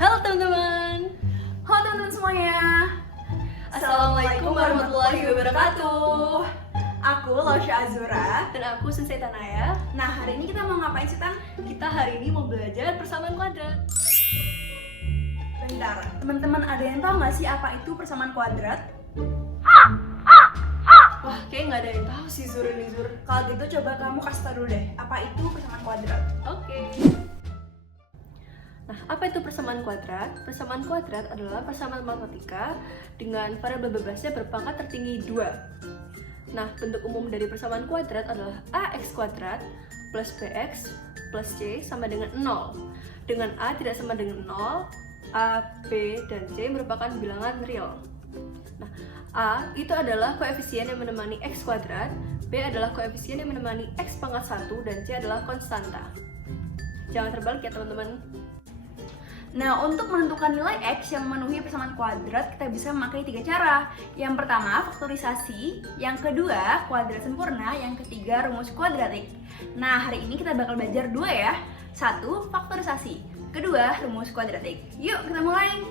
Halo teman-teman. Halo teman-teman semuanya. Assalamualaikum warahmatullahi wabarakatuh. Aku Lausya Azura. Dan aku Sensei Tanaya. Nah, hari ini kita mau ngapain sih, Tan? Kita hari ini mau belajar persamaan kuadrat. Bentar, teman-teman ada yang tahu nggak sih apa itu persamaan kuadrat? Wah, kayak nggak ada yang tahu sih Zur ini Zur. Kalau gitu coba kamu kasih tahu dulu deh, apa itu persamaan kuadrat? Oke. Nah, apa itu persamaan kuadrat? Persamaan kuadrat adalah persamaan matematika dengan variabel bebasnya berpangkat tertinggi 2. Nah, bentuk umum dari persamaan kuadrat adalah ax kuadrat plus bx plus c sama dengan 0. Dengan a tidak sama dengan 0, a, b, dan c merupakan bilangan real. Nah, a itu adalah koefisien yang menemani x kuadrat, b adalah koefisien yang menemani x pangkat 1, dan c adalah konstanta. Jangan terbalik ya teman-teman. Nah, untuk menentukan nilai X yang memenuhi persamaan kuadrat, kita bisa memakai 3 cara. Yang pertama, faktorisasi. Yang kedua, kuadrat sempurna. Yang ketiga, rumus kuadratik. Nah, hari ini kita bakal belajar 2 ya. 1, faktorisasi. Kedua, rumus kuadratik. Yuk, kita mulai.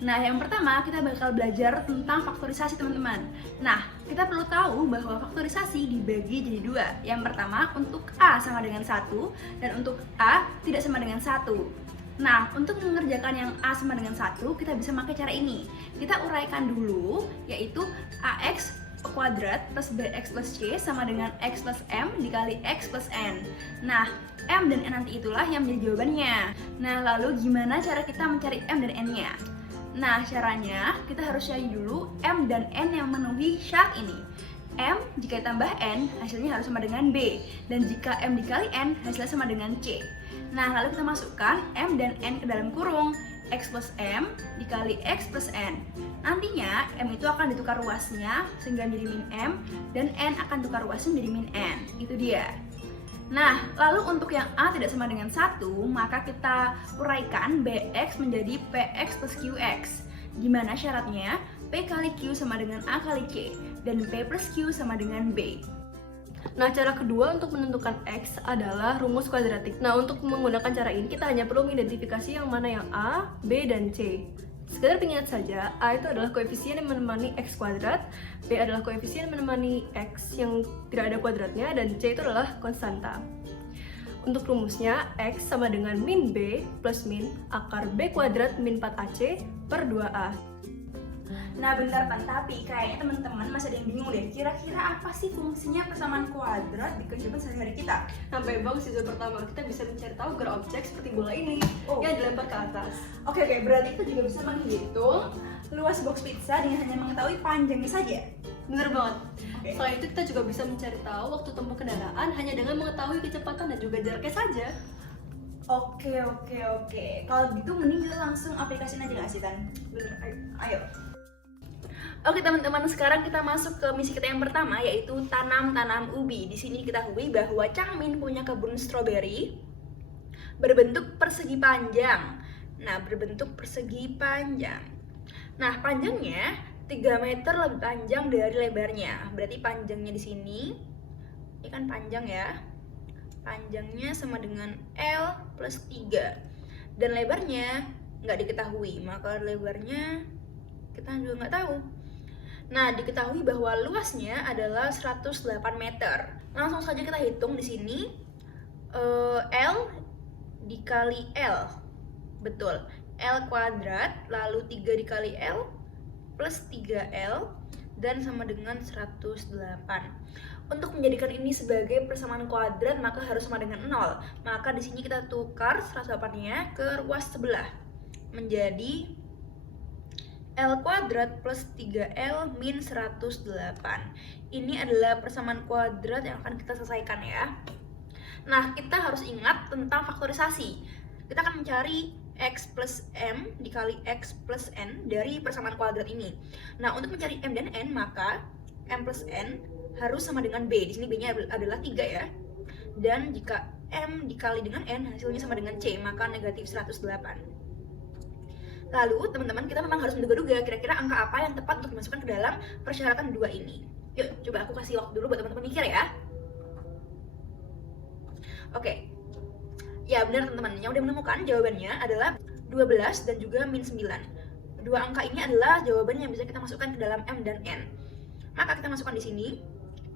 Nah, yang pertama kita bakal belajar tentang faktorisasi, teman-teman. Nah, kita perlu tahu bahwa faktorisasi dibagi jadi 2. Yang pertama, untuk A sama dengan 1, dan untuk A tidak sama dengan 1. Nah, untuk mengerjakan yang A sama dengan 1, kita bisa pakai cara ini. Kita uraikan dulu, yaitu AX kuadrat plus BX plus C sama dengan X plus M dikali X plus N. Nah, M dan N nanti itulah yang menjadi jawabannya. Nah, lalu gimana cara kita mencari M dan N-nya? Nah, caranya kita harus cari dulu M dan N yang memenuhi syarat ini. M jika ditambah N, hasilnya harus sama dengan B. Dan jika M dikali N, hasilnya sama dengan C. Nah, lalu kita masukkan M dan N ke dalam kurung. X plus M dikali X plus N. Nantinya M itu akan ditukar ruasnya sehingga menjadi min M, dan N akan tukar ruasnya menjadi min N. Itu dia. Nah, lalu untuk yang A tidak sama dengan 1, maka kita uraikan BX menjadi PX plus QX. Gimana syaratnya? P kali Q sama dengan A kali C, dan P plus Q sama dengan B. Nah, cara kedua untuk menentukan X adalah rumus kuadratik. Nah, untuk menggunakan cara ini kita hanya perlu mengidentifikasi yang mana yang A, B, dan C. Sekedar pengingat saja, A itu adalah koefisien yang menemani X kuadrat, B adalah koefisien yang menemani X yang tidak ada kuadratnya, dan C itu adalah konstanta. Untuk rumusnya, X sama dengan min B plus min akar B kuadrat min 4AC per 2A. Nah, bentar Pan, tapi kayaknya teman-teman masih ada yang bingung deh. Kira-kira apa sih fungsinya persamaan kuadrat di kehidupan sehari-hari kita? Sampai bagus sih, pertama kita bisa mencari tahu gerak objek seperti bola ini yang dilempar ke atas. Oke, berarti kita juga bisa menghitung luas box pizza dengan hanya mengetahui panjangnya saja. Bener banget. Oke. Selain itu kita juga bisa mencari tahu waktu tempuh kendaraan hanya dengan mengetahui kecepatan dan juga jaraknya saja. Oke. Kalau gitu mending kita langsung aplikasiin aja nggak sih, Tan? Bener, Ayo. Oke teman-teman, sekarang kita masuk ke misi kita yang pertama, yaitu tanam ubi. Di sini diketahui bahwa Changmin punya kebun stroberi berbentuk persegi panjang. Nah, panjangnya 3 meter lebih panjang dari lebarnya. Berarti panjangnya di sini, ini kan panjang ya. Panjangnya sama dengan L plus 3. Dan lebarnya nggak diketahui, maka lebarnya kita juga nggak tahu. Nah, diketahui bahwa luasnya adalah 108 meter. Langsung saja kita hitung di sini. L dikali L. Betul. L kuadrat lalu 3 dikali L plus 3L dan sama dengan 108. Untuk menjadikan ini sebagai persamaan kuadrat maka harus sama dengan 0. Maka di sini kita tukar 108-nya ke ruas sebelah menjadi L kuadrat plus 3L min 108. Ini adalah persamaan kuadrat yang akan kita selesaikan ya. Nah, kita harus ingat tentang faktorisasi. Kita akan mencari X plus M dikali X plus N dari persamaan kuadrat ini. Nah, untuk mencari M dan N, maka M plus N harus sama dengan B. Di sini B-nya adalah 3 ya. Dan jika M dikali dengan N, hasilnya sama dengan C, maka negatif 108. Lalu teman-teman, kita memang harus menduga-duga kira-kira angka apa yang tepat untuk dimasukkan ke dalam persyaratan 2 ini. Yuk, coba aku kasih waktu dulu buat teman-teman mikir ya. Oke. Ya benar teman-teman, yang udah menemukan jawabannya adalah 12 dan juga min 9. Dua angka ini adalah jawaban yang bisa kita masukkan ke dalam M dan N. Maka kita masukkan di sini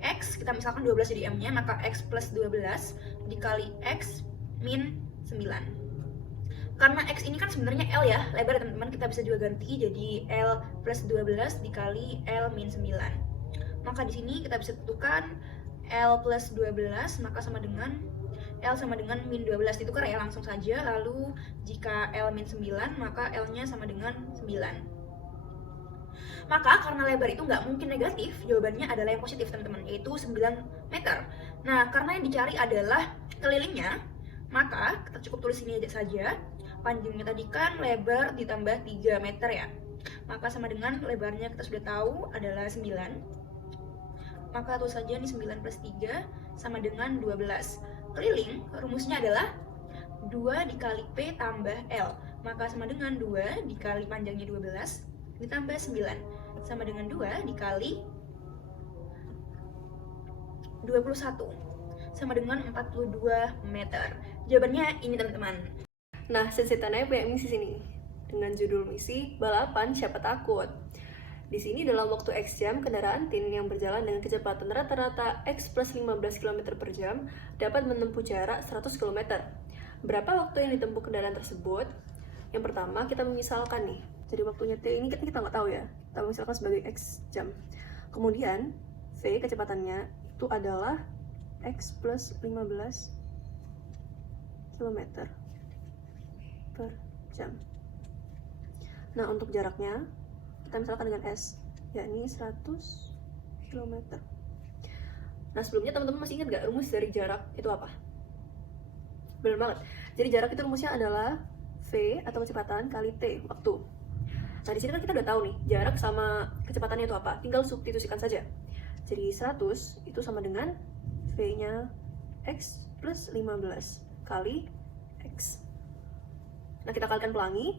X, kita misalkan 12 jadi M-nya, maka X plus 12 dikali X min 9. Karena X ini kan sebenarnya L ya, lebar ya teman-teman, kita bisa juga ganti jadi L plus 12 dikali L min 9. Maka di sini kita bisa tentukan L plus 12 maka sama dengan L sama dengan min 12, ditukar ya langsung saja. Lalu jika L min 9 maka L-nya sama dengan 9. Maka karena lebar itu nggak mungkin negatif, jawabannya adalah yang positif teman-teman, yaitu 9 meter. Nah, karena yang dicari adalah kelilingnya, maka kita cukup tulis ini aja saja. Panjangnya tadi kan lebar ditambah 3 meter ya. Maka sama dengan lebarnya kita sudah tahu adalah 9. Maka tulis saja nih 9 plus 3 sama dengan 12. Keliling, rumusnya adalah 2 dikali P tambah L. Maka sama dengan 2 dikali panjangnya 12 ditambah 9 sama dengan 2 dikali 21 sama dengan 42 meter. Jawabannya ini teman-teman. Nah, Sensitanaya punya misi sini dengan judul misi Balapan Siapa Takut. Di sini dalam waktu X jam, kendaraan tin yang berjalan dengan kecepatan rata-rata X plus 15 km per jam dapat menempuh jarak 100 km. Berapa waktu yang ditempuh kendaraan tersebut? Yang pertama, kita memisalkan nih. Jadi waktunya T ini kita nggak tahu ya. Kita misalkan sebagai X jam. Kemudian, V kecepatannya itu adalah X plus 15 km per jam. Nah, untuk jaraknya kita misalkan dengan S, yakni 100 km. Nah, sebelumnya teman-teman masih ingat gak rumus dari jarak itu apa? Benar banget. Jadi jarak itu rumusnya adalah V atau kecepatan kali T, waktu. Nah, di sini kan kita udah tahu nih, jarak sama kecepatannya itu apa. Tinggal substitusikan saja. Jadi 100 itu sama dengan V-nya X plus 15 kali X. Nah, kita kalikan pelangi.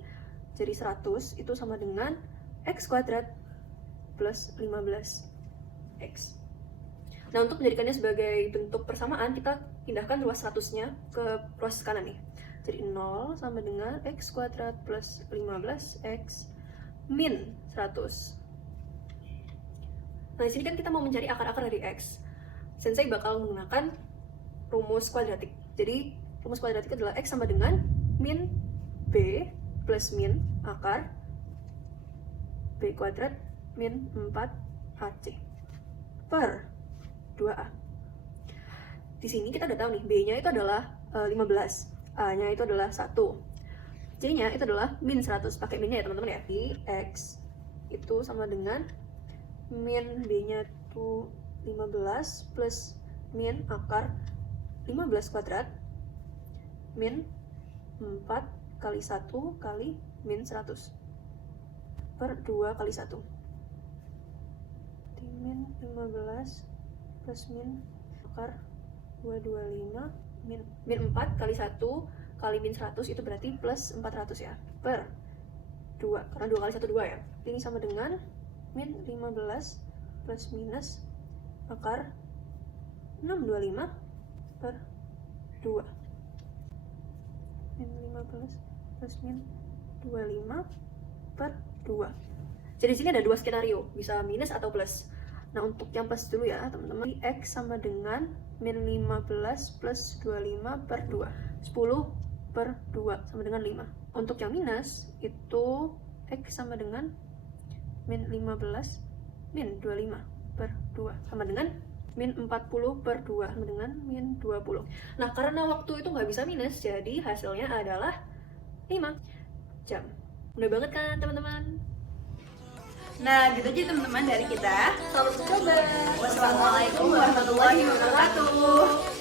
Jadi 100 itu sama dengan X kuadrat plus 15X. Nah, untuk menjadikannya sebagai bentuk persamaan, kita pindahkan ruas 100-nya ke ruas kanan nih. Jadi 0 sama dengan X kuadrat plus 15X min 100. Nah, di sini kan kita mau mencari akar-akar dari X. Sensei bakal menggunakan rumus kuadratik. Jadi, rumus kuadratik adalah X sama dengan min B plus min akar B kuadrat min 4AC per 2A. Di sini kita udah tahu nih, B-nya itu adalah 15, A-nya itu adalah 1, J-nya itu adalah min 100, pakai minnya ya teman-teman ya. Di X itu sama dengan min B-nya itu 15 plus min akar 15 kuadrat min 4 kali 1 kali min 100 per 2 kali 1. Di min 15 plus min akar 225 min 4 kali 1 kali min 100 itu berarti plus 400 ya, per 2, karena 2 kali 1 2 ya. Ini sama dengan min 15 plus minus akar 625 per 2. Min 15 plus min 25 per 2. Jadi di sini ada dua skenario, bisa minus atau plus. Nah, untuk yang plus dulu ya teman-teman, X sama dengan min 15 plus 25 per 2, 10 per 2 sama dengan 5. Untuk yang minus itu X sama dengan min 15 min 25 per 2 sama dengan min 40 per 2 sama dengan min 20. Nah, karena waktu itu nggak bisa minus, jadi hasilnya adalah 5 jam. Mudah banget kan teman-teman? Nah, gitu aja teman-teman dari kita. Selamat coba. Wassalamualaikum warahmatullahi wabarakatuh.